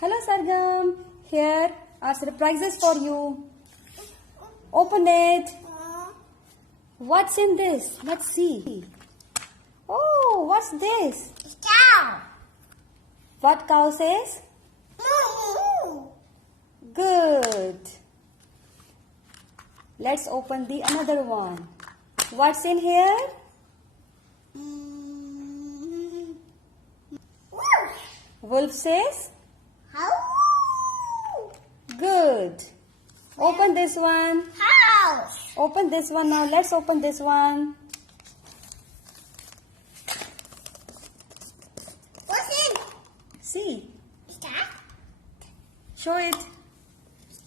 Hello Sargam, here are surprises for you. Open it. What's in this? Let's see. Oh, what's this? Cow. What cow says? Moo. Good. Let's open the another one. What's in here? Wolf says? How? Good. Open this one. House. Open this one now. Let's open this one. What's in? See. Cat. Show it.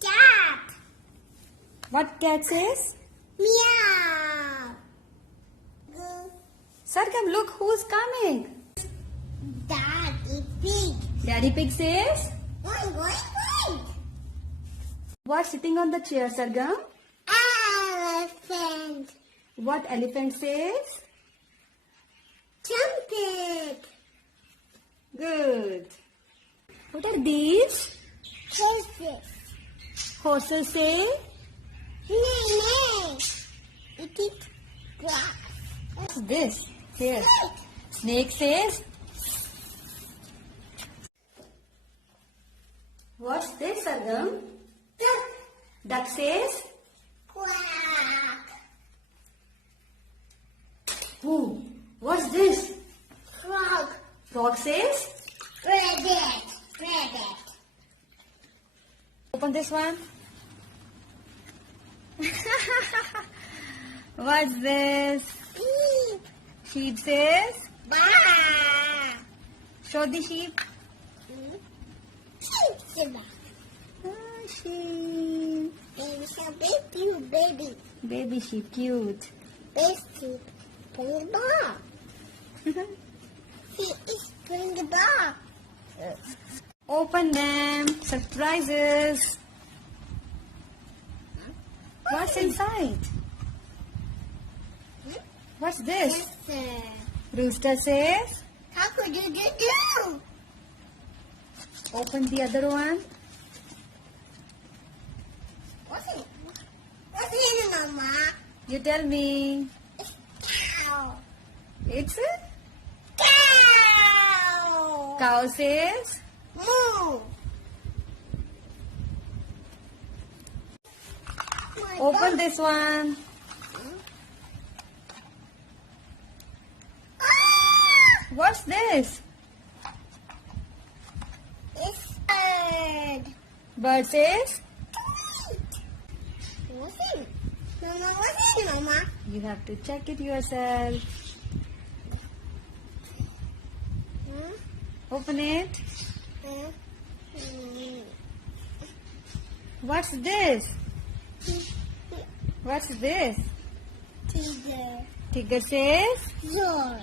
Cat. What cat says? Meow. Sargam, look who's coming. Daddy pig. Daddy pig says? Going. What's sitting on the chair, Sargam? Elephant. What elephant says? Trumpet. Good. What are these? Horses. Horses say? Nay. It is grass. What's this? Here. Snake says? What's this, Sargam? Duck says? Quack. Who? What's this? Frog. Frog says? Rabbit. Open this one. What's this? Sheep. Sheep says? Bah. Show the sheep. Sheep. Sheep. Baby sheep, baby. Baby sheep, cute. Baby sheep. Bring the ball. She is bring the ball. Open them. Surprises. What's inside? What's this? Yes, Rooster says? how could you do? Open the other one. What's in it, Mama? You tell me. Cow. It's a Cow. cow says? Moo. Open this one. What's this? It's bird. Bird says? What's in? Mama, what's in, Mama? You have to check it yourself. Open it. What's this? What's this? Tiger. Tiger says? Roar.